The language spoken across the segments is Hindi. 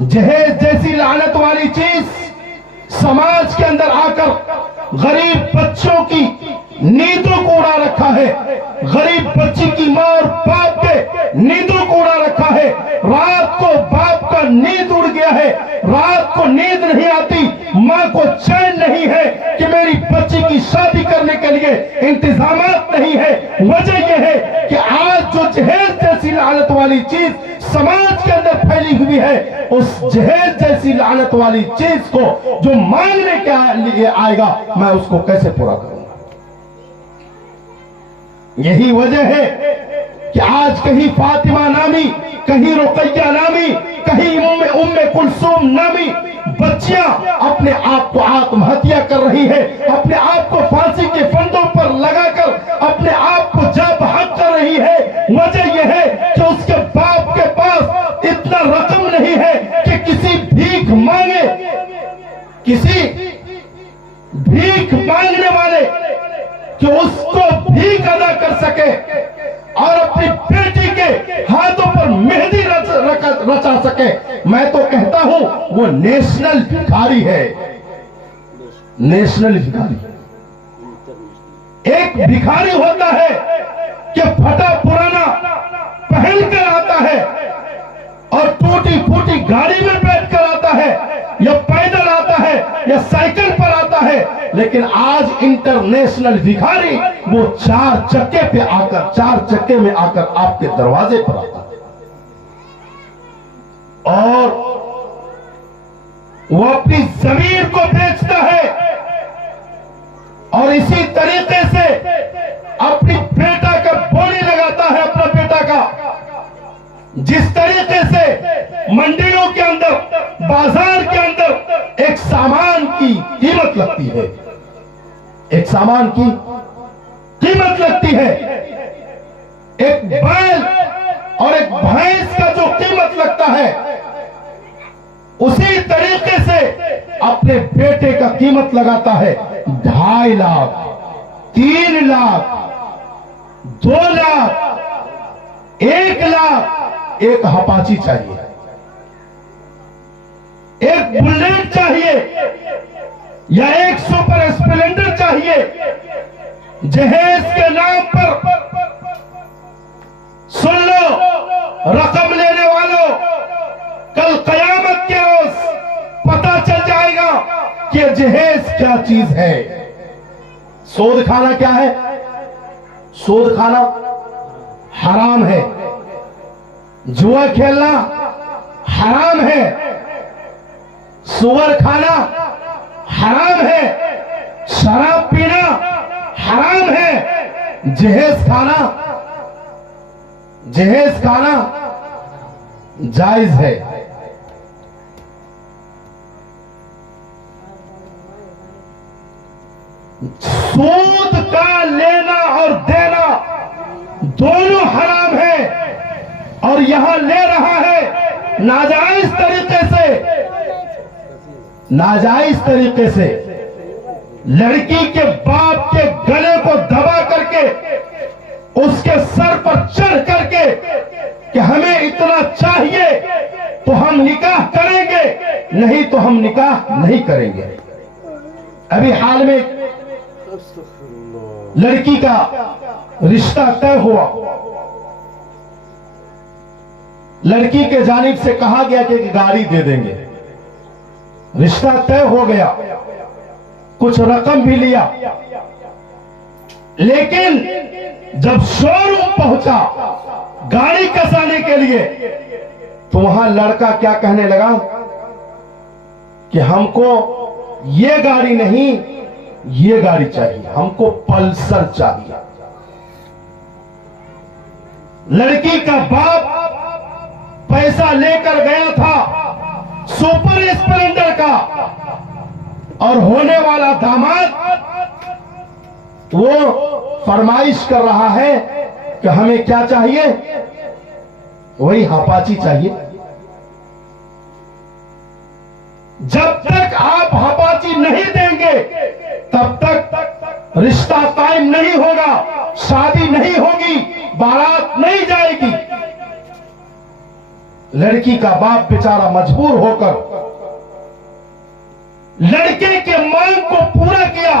जहेज जैसी लानत वाली चीज समाज के अंदर आकर गरीब बच्चों की नींदों को उड़ा रखा है। गरीब बच्ची की मां और बाप के नींदों को उड़ा रखा है। रात को बाप का नींद उड़ गया है, रात को नींद नहीं आती, मां को चैन नहीं है कि मेरी बच्ची की शादी करने के लिए इंतजामात नहीं है। वजह यह है कि आज जो जहेज जैसी लानत वाली चीज समाज के अंदर फैली हुई है, उस जहेज जैसी लानत वाली चीज को जो मांगने के लिए आएगा, मैं उसको कैसे पूरा करूंगा। यही वजह है कि आज कहीं फातिमा नामी, कहीं रुकैया नामी, कहीं उम्मे कुलसूम नामी बच्चियां अपने आप को आत्महत्या कर रही है, अपने आप को फांसी के फंदों पर लगाकर अपने आप को जा बहक कर रही है। वजह यह है कि उसके बाप के पास इतना रकम नहीं है कि किसी भीख मांगने वाले कि उसको भीख अदा कर सके और अपनी बेटी के हाथों पर मेहंदी रचा सके। मैं तो कहता हूं वो नेशनल भिखारी है, नेशनल भिखारी। एक भिखारी होता है कि फटा पुराना पहन कर आता है और टूटी फूटी गाड़ी में बैठ कर आता है, या पैदल आता है, या साइकिल पर आता है। लेकिन आज इंटरनेशनल भिखारी वो चार चक्के में आकर आपके दरवाजे पर आता है और वो अपनी जमीन को बेचता है और इसी तरीके से अपनी बेटा का बोली लगाता है, अपना बेटा का। जिस तरीके से मंडियों के अंदर, बाजार के अंदर एक सामान की कीमत लगती है, एक सामान की कीमत लगती है, एक बैल और एक भैंस का जो कीमत लगता है, उसी तरीके से अपने बेटे का कीमत लगाता है। 2.5 लाख, 3 लाख, 2 लाख, 1 लाख एक अपाची चाहिए, एक बुलेट चाहिए, या एक सुपर स्प्लेंडर चाहिए। जहेज के नाम पर सुन लो रकम लेने वालों, कल कयामत के रोज पता चल जाएगा कि जहेज क्या चीज है। सूद खाना क्या है? सूद खाना हराम है, जुआ खेलना हराम है, सुअर खाना हराम है, शराब पीना हराम है। जहेज खाना जायज है। सूद का लेना और देना दोनों हराम है, और यहां ले रहा है नाजायज तरीके से लड़की के बाप के गले को दबा करके, उसके सर पर चढ़ करके कि हमें इतना चाहिए तो हम निकाह करेंगे, नहीं तो हम निकाह नहीं करेंगे। अभी हाल में लड़की का रिश्ता तय हुआ, लड़की के जानिब से कहा गया कि गाड़ी दे देंगे। रिश्ता तय हो गया, कुछ रकम भी लिया, लेकिन जब शोरूम पहुंचा गाड़ी कसाने के लिए, तो वहां लड़का क्या कहने लगा कि हमको ये गाड़ी नहीं, ये गाड़ी चाहिए, हमको पल्सर चाहिए। लड़की का बाप पैसा लेकर गया था सुपर स्प्लेंडर का, और होने वाला दामाद वो फरमाइश कर रहा है कि हमें क्या चाहिए, वही अपाची चाहिए। जब तक आप अपाची नहीं देंगे तब तक रिश्ता कायम नहीं होगा, शादी नहीं होगी, बारात नहीं जाएगी। लड़की का बाप बेचारा मजबूर होकर लड़के के मांग को पूरा किया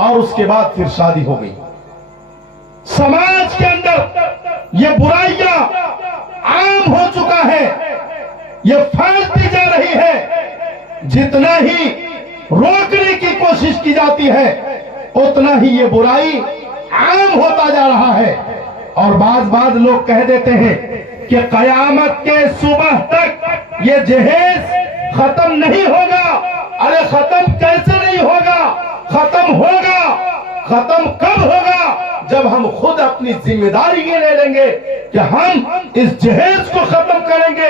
और उसके बाद फिर शादी हो गई। समाज के अंदर ये बुराइयां आम हो चुका है, ये फैलती जा रही है। जितना ही रोकने की कोशिश की जाती है उतना ही ये बुराई आम होता जा रहा है। और बाज लोग कह देते हैं कि कयामत के सुबह तक ये जहेज खत्म नहीं होगा। अरे खत्म कैसे नहीं होगा? खत्म होगा। खत्म कब होगा? जब हम खुद अपनी जिम्मेदारी ये ले लेंगे कि हम इस जहेज को खत्म करेंगे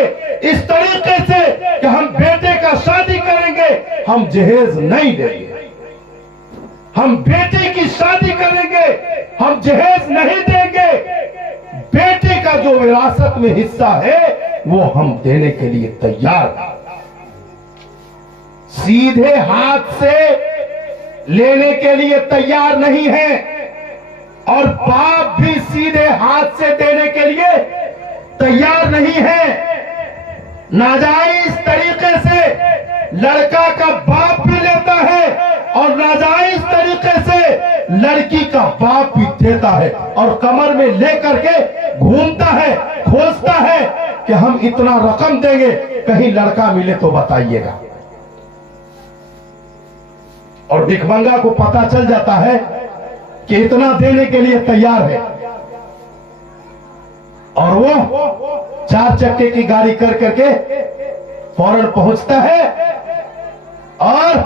इस तरीके से कि हम बेटे का शादी करेंगे। हम जहेज नहीं देंगे, हम बेटे की शादी करेंगे, हम जहेज नहीं देंगे। बेटे का जो विरासत में हिस्सा है वो हम देने के लिए तैयार हैं। सीधे हाथ से लेने के लिए तैयार नहीं है और बाप भी सीधे हाथ से देने के लिए तैयार नहीं है। नाजायज तरीके से लड़का का बाप भी लेता है और नाजायज तरीके से लड़की का बाप भी देता है और कमर में लेकर के घूमता है, खोजता है कि हम इतना रकम देंगे, कहीं लड़का मिले तो बताइएगा। और भिखमंगा को पता चल जाता है कि इतना देने के लिए तैयार है और वो 4 चक्के की गाड़ी कर करके फौरन पहुंचता है और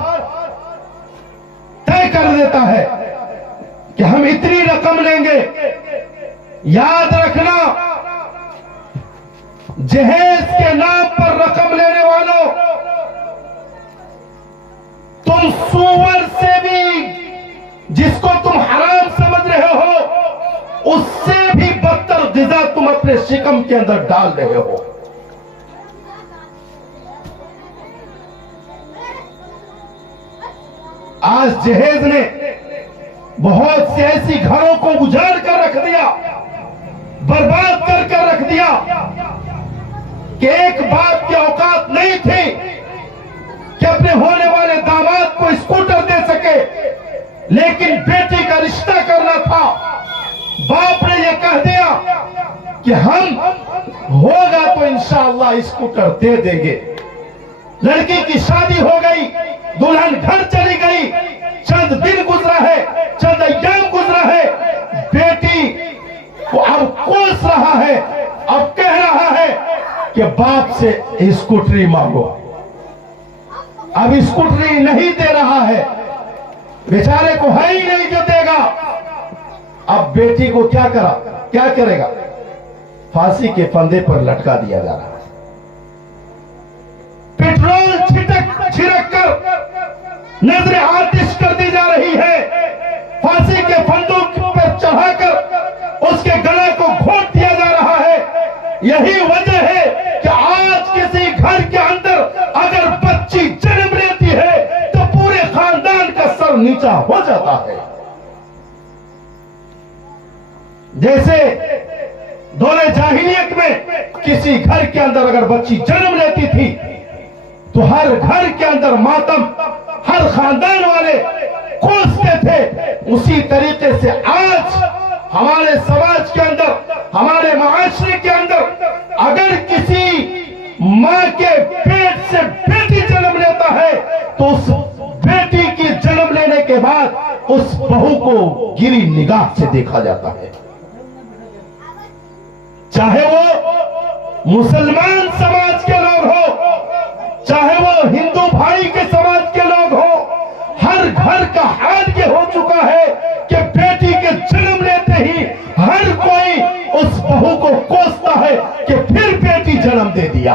तय कर देता है कि हम इतनी रकम लेंगे। याद रखना, जहेज के नाम पर रकम लेने वालों, तुम सूअर से भी, जिसको तुम हराम समझ रहे हो, उससे भी बदतर ग़िज़ा तुम अपने शिकम के अंदर डाल रहे हो। आज जहेज ने बहुत से ऐसी घरों को उजाड़ कर रख दिया, बर्बाद कर रख दिया कि एक बाप की औकात नहीं थी कि अपने होने वाले दामाद को स्कूटर दे सके, लेकिन बेटी का रिश्ता करना था। बाप ने यह कह दिया कि हम होगा तो इंशाअल्लाह स्कूटर दे देंगे। लड़की की शादी हो गई, दुल्हन घर चली गई, चंद दिन गुजरा है, चंद अय्याम गुजरा है, बेटी को अब कोस रहा है, अब कह रहा है कि बाप से स्कूटरी मांगो। अब स्कूटरी नहीं दे रहा है, बेचारे को है ही नहीं जो देगा। अब बेटी को क्या करेगा? फांसी के फंदे पर लटका दिया जा रहा है। पेट्रोल छिड़क कर नजरे आतिश कर दी जा रही है, फांसी के फंदों पर चढ़ाकर उसके गले को घोंट दिया जा रहा है। यही वजह है कि आज किसी घर के अंदर अगर बच्ची जन्म लेती है तो पूरे खानदान का सर नीचा हो जाता है। जैसे दौरे जाहिलियत में किसी घर के अंदर अगर बच्ची जन्म लेती थी तो हर घर के अंदर मातम हर खानदान वाले कोसते थे, उसी तरीके से आज हमारे समाज के अंदर, हमारे माशरे के अंदर अगर किसी मां के पेट से बेटी जन्म लेता है तो उस बेटी की जन्म लेने के बाद उस बहू को गिरी निगाह से देखा जाता है। चाहे वो मुसलमान समाज के लोग हो, चाहे वो हिंदू भाई के समाज के लोग हो, हर घर का हाल ये हो चुका है कि बेटी के जन्म लेते ही हर कोई उस बहू को कोसता है कि फिर बेटी जन्म दे दिया।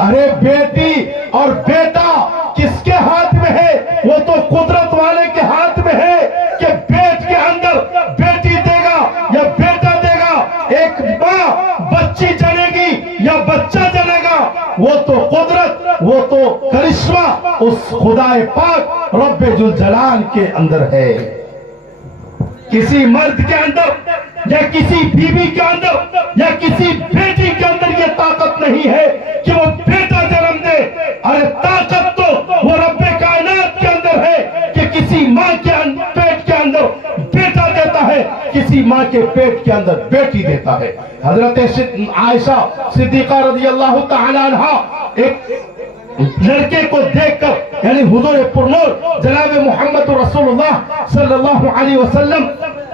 अरे बेटी और बेटा किसके हाथ में है? वो तो कुदरत वाले के हाथ में है कि पेट के अंदर बेटी देगा या बेटा देगा। एक मां बच्ची जनेगी या बच्चा जनेगा, वो तो कुदरत, वो तो करिश्मा उस खुदाए पाक रब्बे जुल जलाल के अंदर है। किसी मर्द के अंदर या किसी बीवी के अंदर या किसी बेटी के अंदर ये ताकत नहीं है कि वो बेटा जन्म दे। अरे ताकत तो वो रब्बे कायनात के अंदर है कि किसी माँ के पेट के अंदर बेटा देता है, किसी माँ के पेट के अंदर बेटी देता है। हजरत आयशा सिद्दीका रज़ी अल्लाह तआला अन्हा एक लड़के को देखकर, यानी हुजूर पुरनूर जनाब मोहम्मद रसूलुल्लाह सल्लल्लाहु अलैहि वसल्लम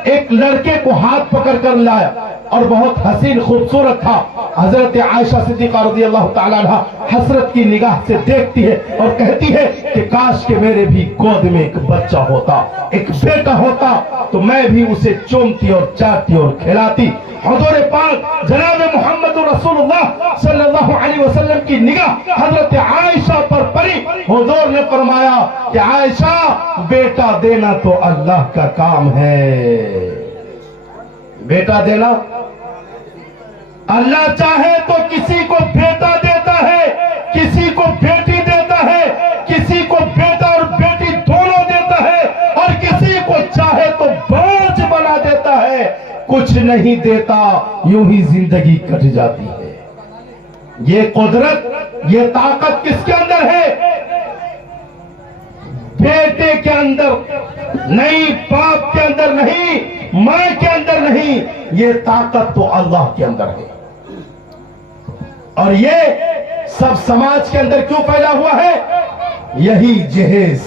एक लड़के को हाथ पकड़ कर लाया और बहुत हसीन खूबसूरत था। हजरत आयशा सिद्दीका रज़ी अल्लाह तआला अन्हा हसरत की निगाह से देखती है और कहती है कि काश के मेरे भी गोद में एक बच्चा होता, एक बेटा होता, तो मैं भी उसे चूमती और चाटती और खिलाती। हुजूर पाक जनाब मोहम्मद रसूलुल्लाह सल्लल्लाहु अलैहि वसल्लम की निगाह हजरत आयशा पर पड़ी। हुजूर ने फरमाया कि आयशा, बेटा देना तो अल्लाह का काम है, बेटा देना अल्लाह चाहे तो किसी को बेटा देता है, किसी को बेटी देता है, किसी को बेटा और बेटी दोनों देता है, और किसी को चाहे तो बोझ बना देता है, कुछ नहीं देता, यूं ही जिंदगी कट जाती है। ये कुदरत, ये ताकत किसके अंदर है? बेटे के अंदर नहीं, बाप के अंदर नहीं, मां के अंदर नहीं, ये ताकत तो अल्लाह के अंदर है। और ये सब समाज के अंदर क्यों फैला हुआ है? यही जहेज।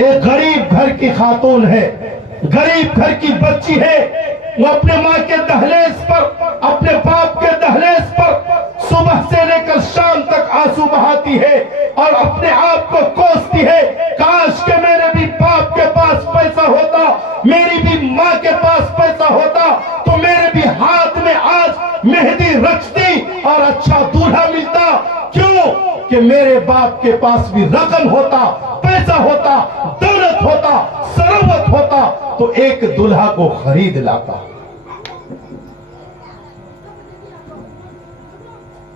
एक गरीब घर की खातून है, गरीब घर की बच्ची है, वो अपने माँ के दहलेज पर, अपने बाप के दहलेज पर सुबह से लेकर शाम तक आंसू बहाती है और अपने आप को कोसती है, काश के मेरे भी बाप के पास पैसा होता, मेरी भी माँ के पास पैसा होता, तो मेरे भी हाथ में आज मेहंदी रचती और अच्छा दूल्हा मिलता। क्यों? कि मेरे बाप के पास भी रकम होता, पैसा होता, दौलत होता, सरोवत होता, तो एक दूल्हा को खरीद लाता।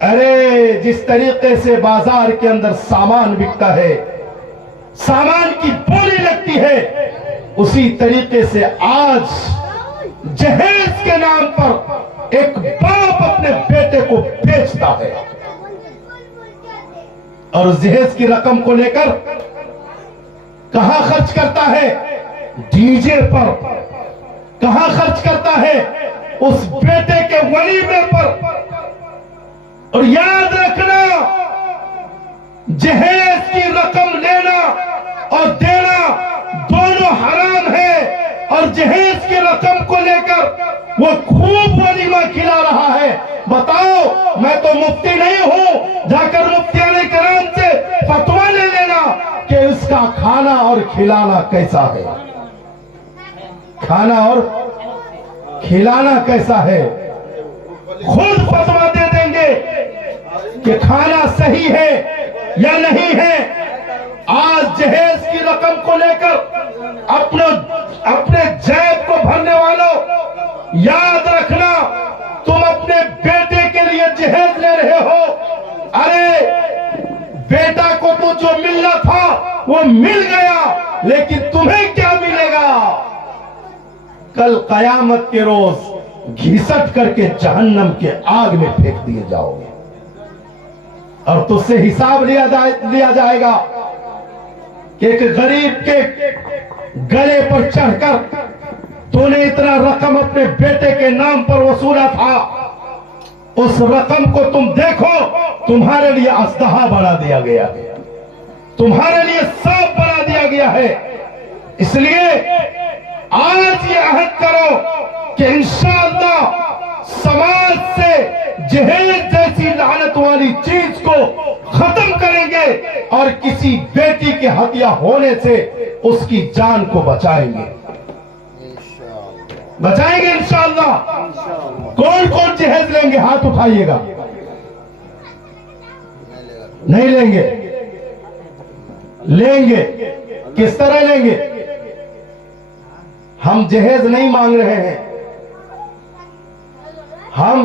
अरे जिस तरीके से बाजार के अंदर सामान बिकता है, सामान की बोली लगती है, उसी तरीके से आज जहेज के नाम पर एक बाप अपने बेटे को बेचता है और उस जहेज की रकम को लेकर कहां खर्च करता है? डीजे पर। कहां खर्च करता है? उस बेटे के वलीमे पर। और याद रखना, जहेज की रकम लेना और देना दोनों हराम है, और जहेज की रकम को लेकर वो खूब वलीमा खिला रहा है। बताओ, मैं तो मुफ्ती नहीं हूं, जाकर मुफ्तियाने किराम से फतवा ले लेना कि उसका खाना और खिलाना कैसा है, खाना और खिलाना कैसा है। खुद फतवा दे देंगे कि खाना सही है या नहीं है। आज जहेज की रकम को लेकर अपने जेब को भरने वालों, याद रखना, तुम अपने बेटे के लिए जहेज ले रहे हो। अरे बेटा को तो जो मिलना था वो मिल गया, लेकिन तुम्हें क्या मिलेगा? कल कयामत के रोज घिसट करके जहन्नम के आग में फेंक दिए जाओगे और तुझसे हिसाब लिया जाएगा कि एक गरीब के गले पर चढ़कर तूने इतना रकम अपने बेटे के नाम पर वसूला था, उस रकम को तुम देखो, तुम्हारे लिए असदहा बना दिया गया है, तुम्हारे लिए सांप बना दिया गया है। इसलिए आज ये अहद करो कि इंशाअल्लाह समाज से जहेज जैसी लानत वाली चीज को खत्म करेंगे और किसी बेटी के हत्या होने से उसकी जान को बचाएंगे इंशाअल्लाह। कौन कौन जहेज लेंगे? हाथ उठाइएगा। नहीं लेंगे? लेंगे। किस तरह लेंगे? हम जहेज नहीं मांग रहे हैं, हम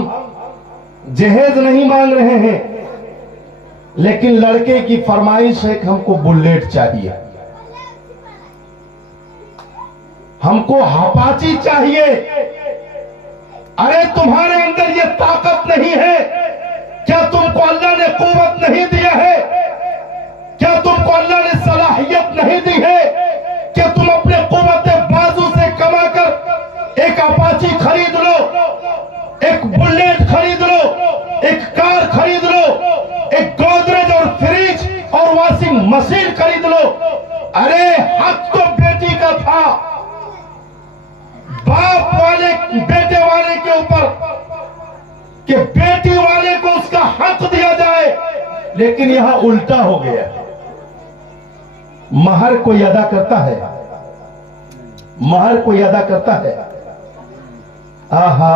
जहेज नहीं मांग रहे हैं, लेकिन लड़के की फरमाइश है कि हमको बुलेट चाहिए, हमको अपाची चाहिए। अरे तुम्हारे अंदर ये ताकत नहीं है क्या? तुमको अल्लाह ने कुव्वत नहीं दिया है क्या? तुमको अल्लाह ने सलाहियत नहीं दी है कि तुम अपने कुव्वत बाजू से कमाकर एक अपाची खरीद लो, एक बुलेट खरीद लो, एक कार खरीद लो, एक गोदरेज और फ्रिज और वॉशिंग मशीन खरीद लो। अरे हक तो बेटी का था, बाप वाले बेटे वाले के ऊपर कि बेटी वाले को उसका हक दिया जाए, लेकिन यहां उल्टा हो गया। महर कोई अदा करता है, महर कोई अदा करता है। आहा